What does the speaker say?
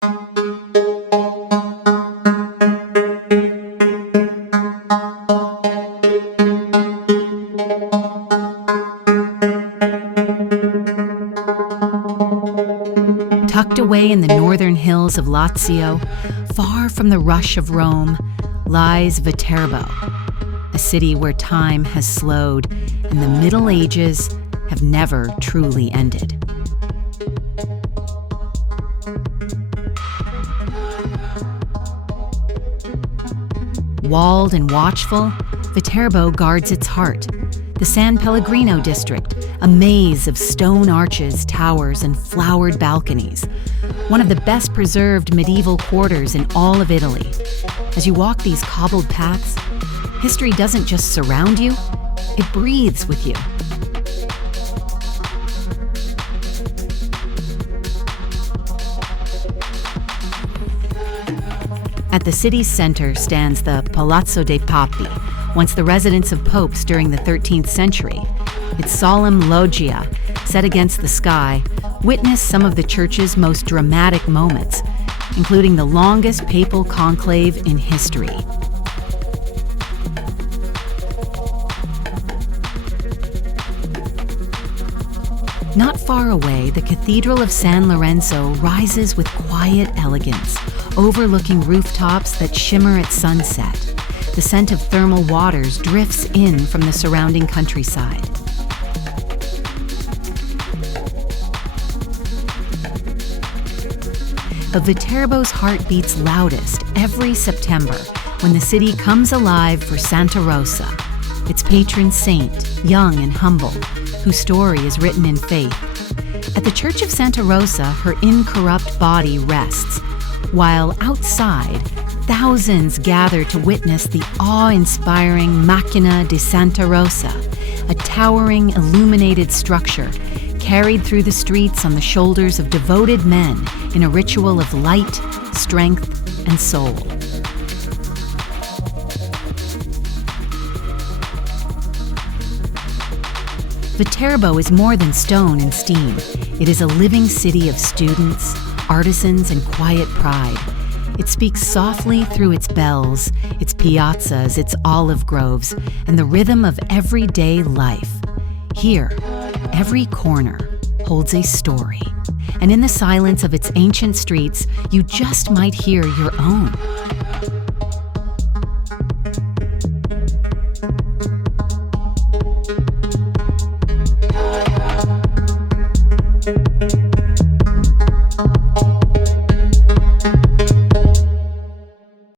Tucked away in the northern hills of Lazio, far from the rush of Rome, lies Viterbo, a city where time has slowed and the Middle Ages have never truly ended. Walled and watchful, Viterbo guards its heart, the San Pellegrino district, a maze of stone arches, towers, and flowered balconies, one of the best preserved medieval quarters in all of Italy. As you walk these cobbled paths, history doesn't just surround you, it breathes with you. At the city's center stands the Palazzo dei Papi, once the residence of popes during the 13th century. Its solemn loggia, set against the sky, witnessed some of the church's most dramatic moments, including the longest papal conclave in history. Not far away, the Cathedral of San Lorenzo rises with quiet elegance, overlooking rooftops that shimmer at sunset. The scent of thermal waters drifts in from the surrounding countryside. But Viterbo's heart beats loudest every September when the city comes alive for Santa Rosa, its patron saint, young and humble, whose story is written in faith. At the Church of Santa Rosa, her incorrupt body rests, while outside, thousands gather to witness the awe-inspiring Macchina di Santa Rosa, a towering, illuminated structure carried through the streets on the shoulders of devoted men in a ritual of light, strength, and soul. Viterbo is more than stone and steam. It is a living city of students, artisans, and quiet pride. It speaks softly through its bells, its piazzas, its olive groves, and the rhythm of everyday life. Here, every corner holds a story, and in the silence of its ancient streets, you just might hear your own.